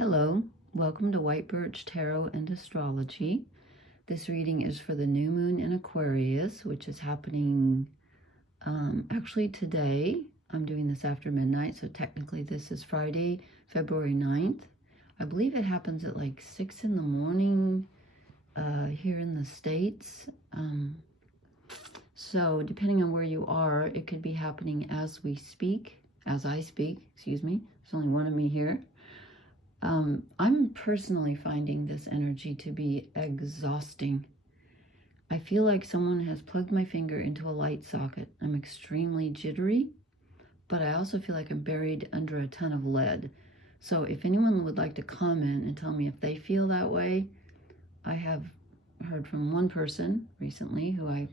Hello, welcome to White Birch Tarot and Astrology. This reading is for the new moon in Aquarius, which is happening actually today. I'm doing this after midnight, so technically this is Friday, February 9th. I believe it happens at like 6 in the morning here in the States. So depending on where you are, it could be happening as I speak, excuse me. There's only one of me here. I'm personally finding this energy to be exhausting. I feel like someone has plugged my finger into a light socket. I'm extremely jittery, but I also feel like I'm buried under a ton of lead. So if anyone would like to comment and tell me if they feel that way, I have heard from one person recently who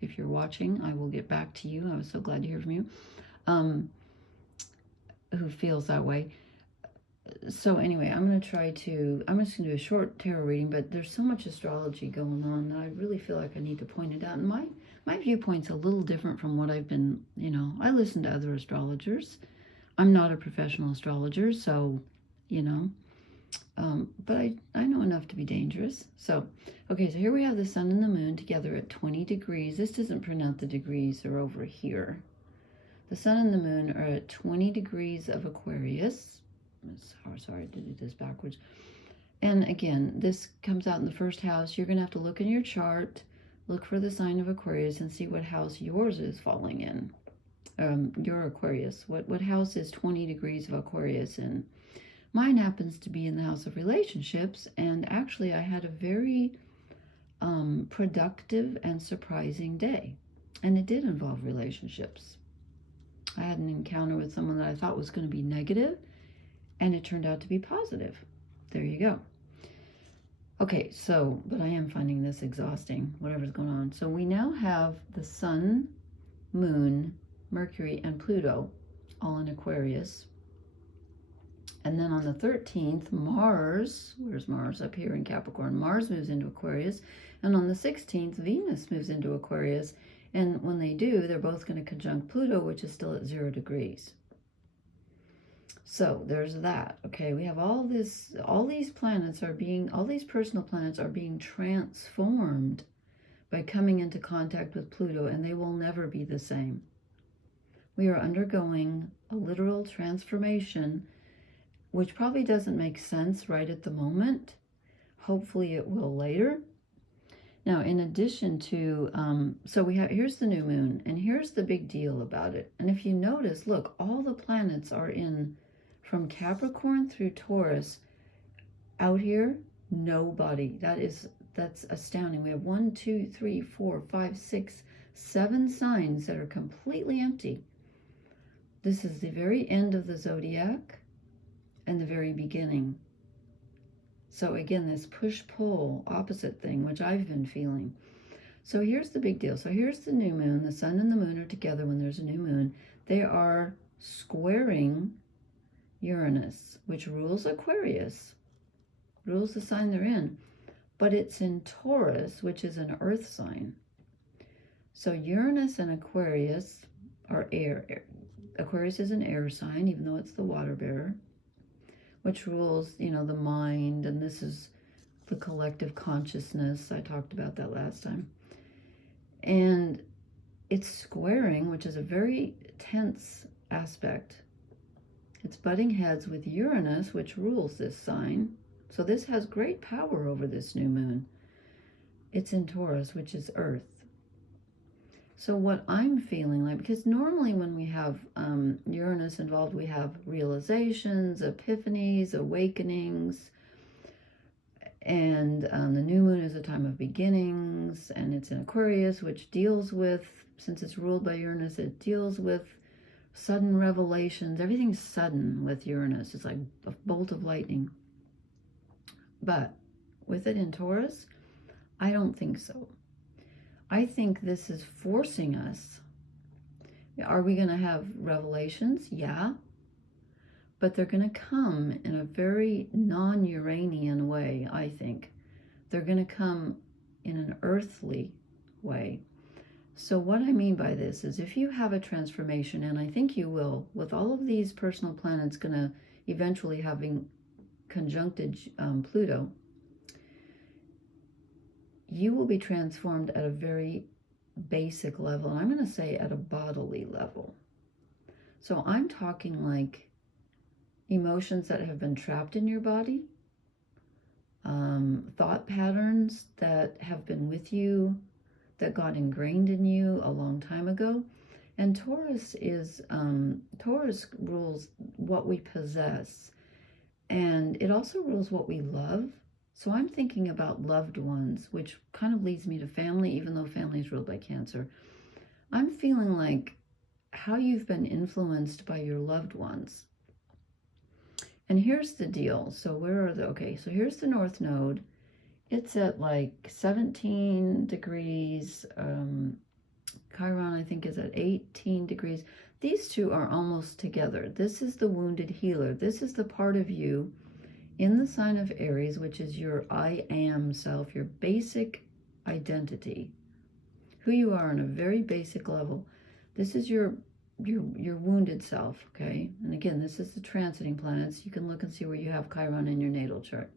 if you're watching, I will get back to you. I was so glad to hear from you, who feels that way. So anyway, I'm just going to do a short tarot reading, but there's so much astrology going on that I really feel like I need to point it out. And my viewpoint's a little different from what I've been, I listen to other astrologers. I'm not a professional astrologer, so, but I know enough to be dangerous. So, okay, so here we have the sun and the moon together at 20 degrees. This doesn't print out the degrees, they're over here. The sun and the moon are at 20 degrees of Aquarius. Sorry to do this backwards. And again, this comes out in the first house. You're going to have to look in your chart, look for the sign of Aquarius, and see what house yours is falling in. Your Aquarius. What house is 20 degrees of Aquarius in? Mine happens to be in the house of relationships, and actually I had a very productive and surprising day. And it did involve relationships. I had an encounter with someone that I thought was going to be negative, and it turned out to be positive. There you go. Okay, so, but I am finding this exhausting, whatever's going on. So we now have the sun, moon, Mercury, and Pluto all in Aquarius. And then on the 13th, Mars, where's Mars? Up here in Capricorn. Mars moves into Aquarius. And on the 16th, Venus moves into Aquarius. And when they do, they're both going to conjunct Pluto, which is still at 0 degrees. So there's that. Okay, we have all these personal planets are being transformed by coming into contact with Pluto, and they will never be the same. We are undergoing a literal transformation, which probably doesn't make sense right at the moment. Hopefully it will later. Now, in addition to, here's the new moon, and here's the big deal about it. And if you notice, look, all the planets are in, from Capricorn through Taurus, out here, nobody. That's astounding. We have 1, 2, 3, 4, 5, 6, 7 signs that are completely empty. This is the very end of the zodiac and the very beginning. So again, this push-pull opposite thing, which I've been feeling. So here's the big deal. So here's the new moon. The sun and the moon are together when there's a new moon. They are squaring Uranus, which rules Aquarius, rules the sign they're in. But it's in Taurus, which is an earth sign. So Uranus and Aquarius are air. Aquarius is an air sign, even though it's the water bearer, which rules, the mind, and this is the collective consciousness. I talked about that last time. And it's squaring, which is a very tense aspect. It's butting heads with Uranus, which rules this sign. So this has great power over this new moon. It's in Taurus, which is earth. So what I'm feeling like, because normally when we have Uranus involved, we have realizations, epiphanies, awakenings, and the new moon is a time of beginnings, and it's in Aquarius, which deals with, since it's ruled by Uranus, it deals with sudden revelations. Everything's sudden with Uranus. It's like a bolt of lightning. But with it in Taurus, I don't think so. I think this is forcing us. Are we going to have revelations? Yeah. But they're going to come in a very non-Uranian way, I think. They're going to come in an earthly way. So what I mean by this is if you have a transformation, and I think you will, with all of these personal planets going to eventually conjuncted Pluto, you will be transformed at a very basic level. And I'm going to say at a bodily level. So I'm talking like emotions that have been trapped in your body, thought patterns that have been with you, that got ingrained in you a long time ago. And Taurus rules what we possess, and it also rules what we love. So I'm thinking about loved ones, which kind of leads me to family, even though family is ruled by Cancer. I'm feeling like how you've been influenced by your loved ones. And here's the deal. So where are the, okay, so here's the North Node. It's at like 17 degrees. Chiron, I think, is at 18 degrees. These two are almost together. This is the wounded healer. This is the part of you in the sign of Aries, which is your I am self, your basic identity, who you are on a very basic level. This is your wounded self, okay? And again, this is the transiting planets. You can look and see where you have Chiron in your natal chart.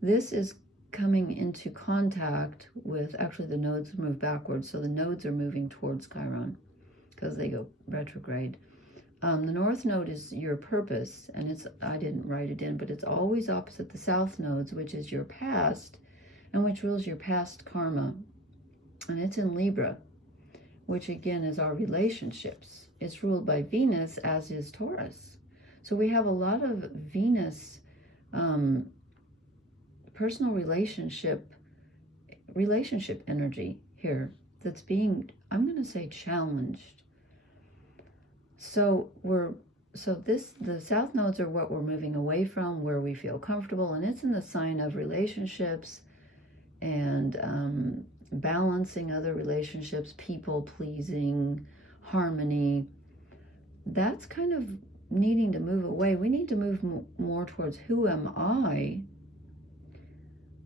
This is coming into contact with, actually the nodes move backwards, so the nodes are moving towards Chiron because they go retrograde. The North Node is your purpose, and it's, I didn't write it in, but it's always opposite the South Nodes, which is your past, and which rules your past karma. And it's in Libra, which again is our relationships. It's ruled by Venus, as is Taurus. So we have a lot of Venus personal relationship energy here that's being, I'm going to say, challenged. So the South Nodes are what we're moving away from, where we feel comfortable, and it's in the sign of relationships and balancing other relationships, people pleasing, harmony. That's kind of needing to move away. We need to move more towards who am I?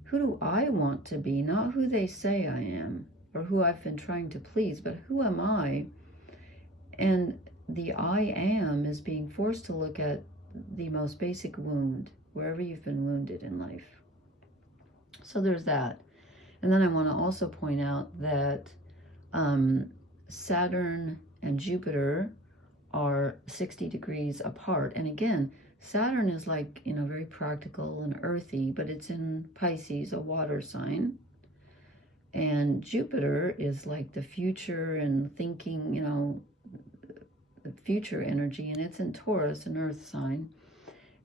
Who do I want to be? Not who they say I am or who I've been trying to please, but who am I? And the I am is being forced to look at the most basic wound, wherever you've been wounded in life. So there's that. And then I want to also point out that Saturn and Jupiter are 60 degrees apart. And again, Saturn is like, you know, very practical and earthy, but it's in Pisces, a water sign. And Jupiter is like the future and thinking, you know, the future energy, and it's in Taurus, an earth sign.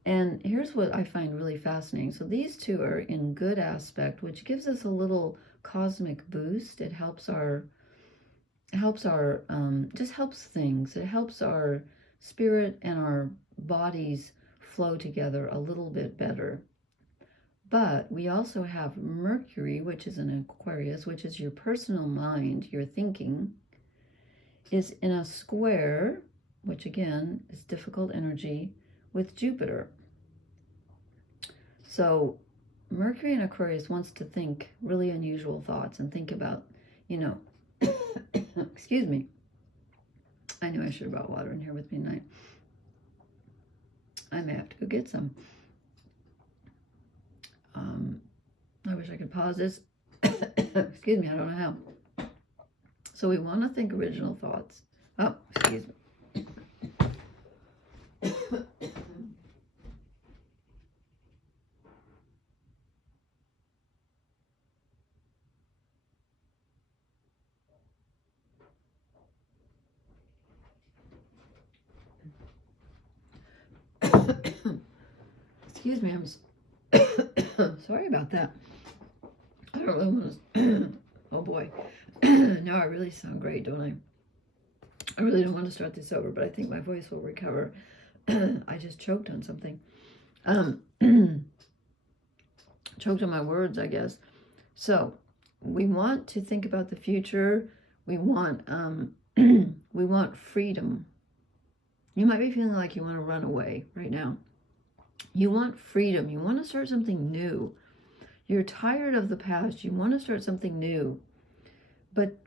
And here's what I find really fascinating. So these two are in good aspect, which gives us a little cosmic boost. It helps just helps things. It helps our spirit and our bodies flow together a little bit better. But we also have Mercury, which is an Aquarius, which is your personal mind, your thinking, is in a square, which again is difficult energy, with Jupiter. So Mercury in Aquarius wants to think really unusual thoughts and think about, you know, excuse me. I knew I should have brought water in here with me tonight. I may have to go get some. I wish I could pause this. Excuse me, I don't know how. So we want to think original thoughts. Oh, excuse me. Excuse me, I'm sorry about that. I don't really want to, oh boy. Now I really sound great, don't I? I really don't want to start this over, but I think my voice will recover. I just choked on something. Choked on my words, I guess. So we want to think about the future. We want we want freedom. You might be feeling like you want to run away right now. You want freedom. You want to start something new. You're tired of the past. You want to start something new. But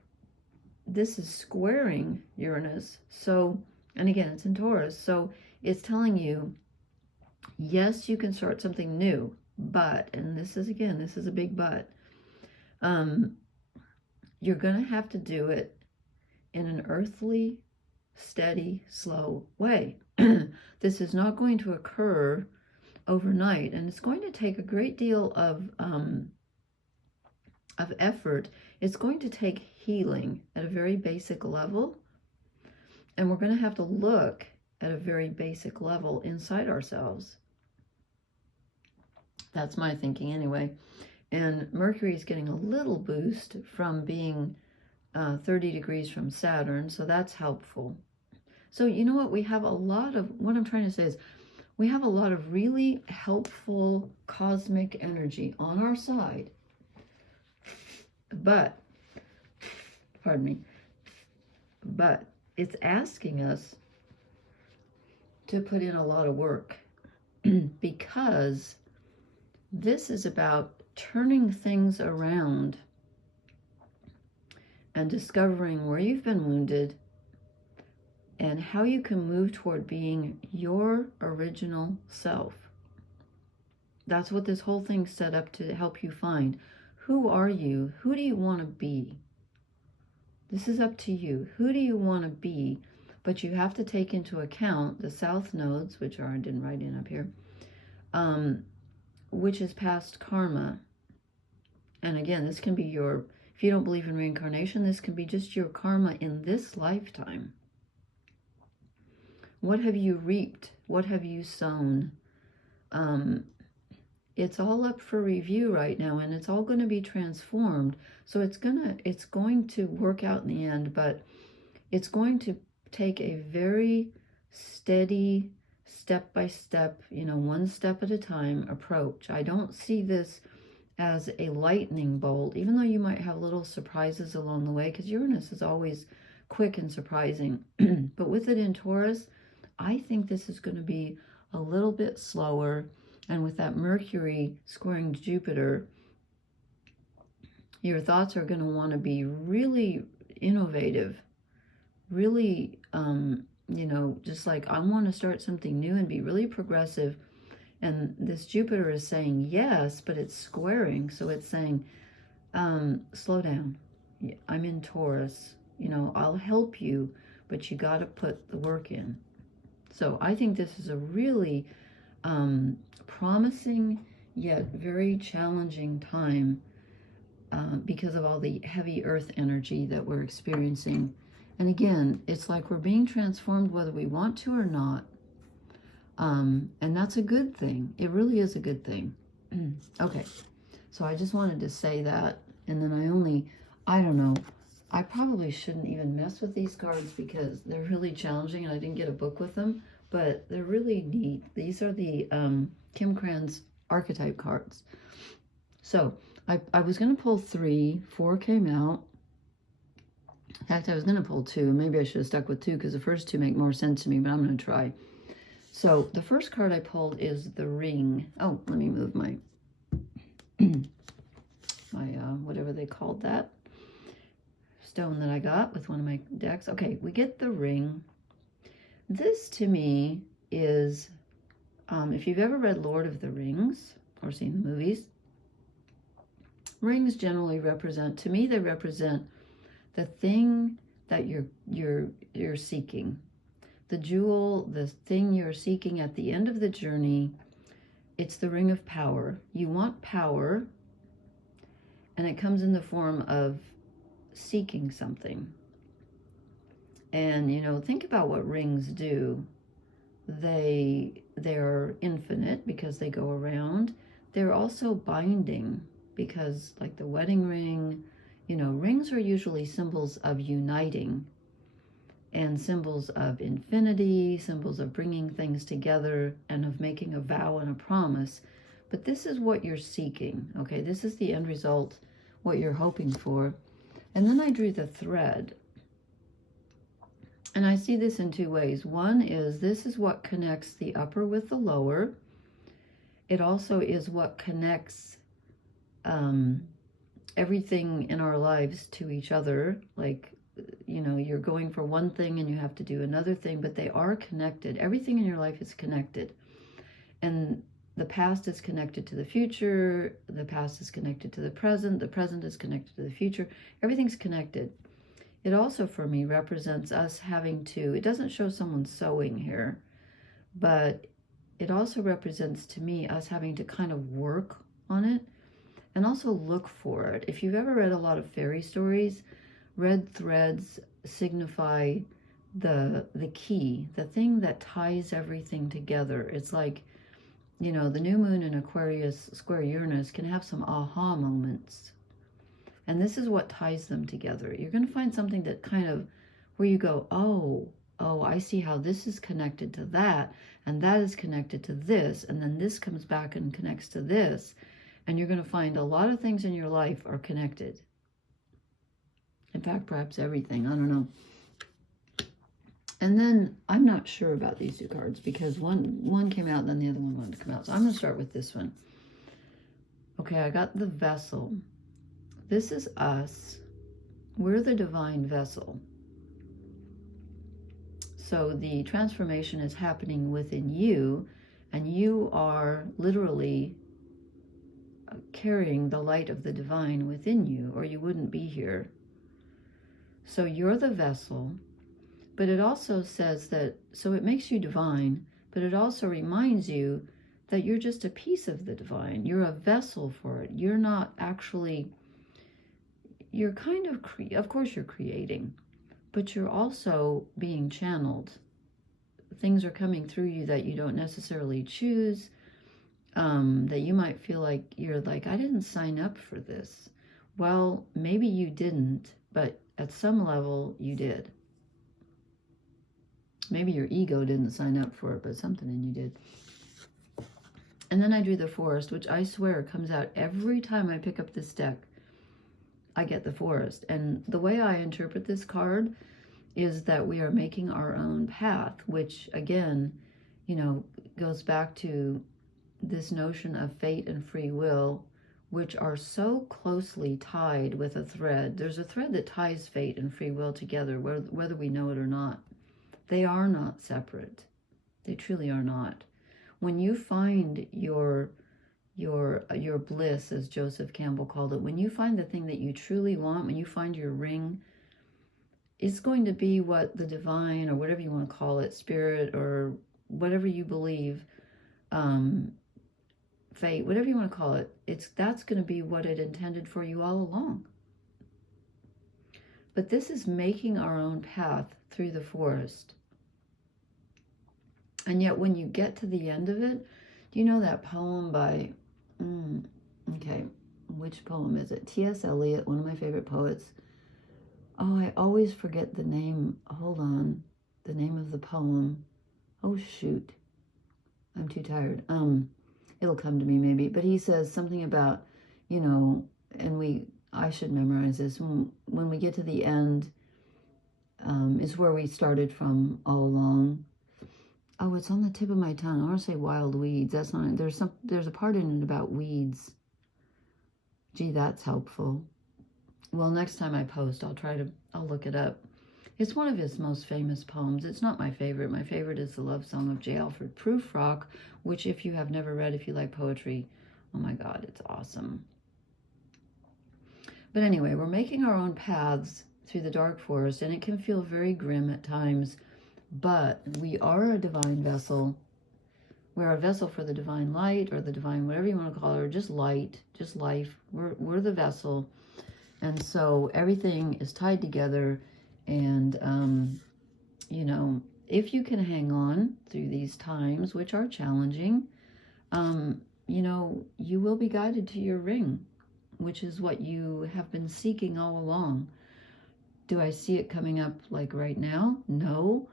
this is squaring Uranus. So, and again, it's in Taurus. So it's telling you Yes, you can start something new, but, and this is, again, this is a big but, you're going to have to do it in an earthly, steady, slow way. This is not going to occur overnight, and it's going to take a great deal of effort. It's going to take healing at a very basic level, and we're going to have to look at a very basic level inside ourselves. That's my thinking anyway. And Mercury is getting a little boost from being 30 degrees from Saturn, so that's helpful. So you know what? We have a lot of, what I'm trying to say is, we have a lot of really helpful cosmic energy on our side. But, pardon me, but it's asking us to put in a lot of work because this is about turning things around and discovering where you've been wounded and how you can move toward being your original self. That's what this whole thing's set up to help you find. Who are you? Who do you want to be? This is up to you. Who do you want to be? But you have to take into account the south nodes, which are, I didn't write in up here, which is past karma. And again, this can be your, if you don't believe in reincarnation, this can be just your karma in this lifetime. What have you reaped? What have you sown? It's all up for review right now, and it's all going to be transformed. So it's going to work out in the end, but it's going to take a very steady, step-by-step, one step at a time approach. I don't see this as a lightning bolt, even though you might have little surprises along the way, because Uranus is always quick and surprising. But with it in Taurus, I think this is going to be a little bit slower. And with that Mercury squaring Jupiter, your thoughts are going to want to be really innovative, really, just like, I want to start something new and be really progressive. And this Jupiter is saying yes, but it's squaring. So it's saying, slow down. I'm in Taurus. I'll help you, but you got to put the work in. So I think this is a really promising yet very challenging time because of all the heavy earth energy that we're experiencing. And again, it's like we're being transformed whether we want to or not. And that's a good thing. It really is a good thing. Okay, so I just wanted to say that. And then I don't know, I probably shouldn't even mess with these cards because they're really challenging and I didn't get a book with them, but they're really neat. These are the Kim Cran's archetype cards. So I was going to pull 3, 4 came out. In fact, I was going to pull 2. Maybe I should have stuck with 2 because the first 2 make more sense to me, but I'm going to try. So the first card I pulled is the Ring. Oh, let me move my, whatever they called that stone that I got with one of my decks. Okay, we get the Ring. This to me is, if you've ever read Lord of the Rings or seen the movies, rings generally represent, to me, they represent the thing that you're seeking. The jewel, the thing you're seeking at the end of the journey, it's the ring of power. You want power, and it comes in the form of seeking something. And, think about what rings do. They're infinite because they go around. They're also binding because, like the wedding ring, rings are usually symbols of uniting and symbols of infinity, symbols of bringing things together and of making a vow and a promise. But this is what you're seeking, okay? This is the end result, what you're hoping for. And then I drew the thread. And I see this in 2 ways. One is this is what connects the upper with the lower. It also is what connects everything in our lives to each other. Like, you're going for one thing and you have to do another thing, but they are connected. Everything in your life is connected. And the past is connected to the future, the past is connected to the present is connected to the future. Everything's connected. It also, for me, represents us having to, it doesn't show someone sewing here, but it also represents to me us having to kind of work on it and also look for it. If you've ever read a lot of fairy stories, red threads signify the key, the thing that ties everything together. It's like, you know, the new moon in Aquarius square Uranus can have some aha moments. And this is what ties them together. You're going to find something that kind of, where you go, oh, I see how this is connected to that, and that is connected to this, and then this comes back and connects to this. And you're going to find a lot of things in your life are connected. In fact, perhaps everything. I don't know. And then I'm not sure about these two cards because one came out and then the other one wanted to come out. So I'm going to start with this one. Okay, I got the vessel. This is us. We're the divine vessel. So the transformation is happening within you, and you are literally carrying the light of the divine within you, or you wouldn't be here. So you're the vessel, but it also says that, so it makes you divine, but it also reminds you that you're just a piece of the divine. You're a vessel for it. You're not actually, you're kind of course you're creating, but you're also being channeled. Things are coming through you that you don't necessarily choose, that you might feel like you're like, I didn't sign up for this. Well, maybe you didn't, but at some level you did. Maybe your ego didn't sign up for it, but something in you did. And then I drew the forest, which I swear comes out every time I pick up this deck. I get the forest. And the way I interpret this card is that we are making our own path, which again, you know, goes back to this notion of fate and free will, which are so closely tied with a thread. There's a thread that ties fate and free will together, whether we know it or not. They are not separate. They truly are not. When you find your bliss, as Joseph Campbell called it, when you find the thing that you truly want, when you find your ring, it's going to be what the divine, or whatever you want to call it, spirit, or whatever you believe, fate, whatever you want to call it, that's going to be what it intended for you all along. But this is making our own path through the forest. And yet when you get to the end of it, do you know that poem by, okay, which poem is it? T.S. Eliot, one of my favorite poets. Oh, I always forget the name. Hold on. The name of the poem. Oh, shoot. I'm too tired. It'll come to me maybe. But he says something about, you know, and I should memorize this. When we get to the end, is where we started from all along. Oh, it's on the tip of my tongue. I want to say wild weeds. That's not it. There's a part in it about weeds. Gee, that's helpful. Well, next time I post, I'll look it up. It's one of his most famous poems. It's not my favorite. My favorite is the love song of J. Alfred Prufrock, which if you have never read, if you like poetry, oh my God, it's awesome. But anyway, we're making our own paths through the dark forest, and it can feel very grim at times, but we are a divine vessel. We're a vessel for the divine light, or the divine, whatever you want to call it, or just light, just life. We're the vessel. And so everything is tied together. And, you know, if you can hang on through these times, which are challenging, you know, you will be guided to your ring, which is what you have been seeking all along. Do I see it coming up like right now? No,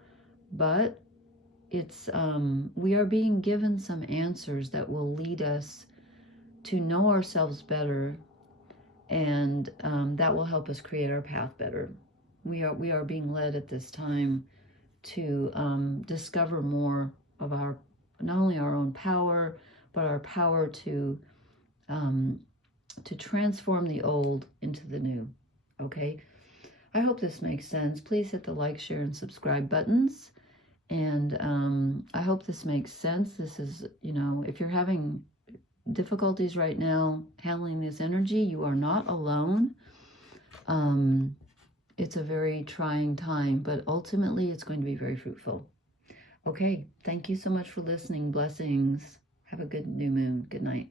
but it's, we are being given some answers that will lead us to know ourselves better, and that will help us create our path better. We are being led at this time to discover more of our, not only our own power, but our power to transform the old into the new. Okay, I hope this makes sense. Please hit the like, share, and subscribe buttons. And I hope this makes sense. This is, you know, if you're having difficulties right now handling this energy, you are not alone. It's a very trying time, but ultimately it's going to be very fruitful. Okay, thank you so much for listening. Blessings. Have a good new moon. Good night.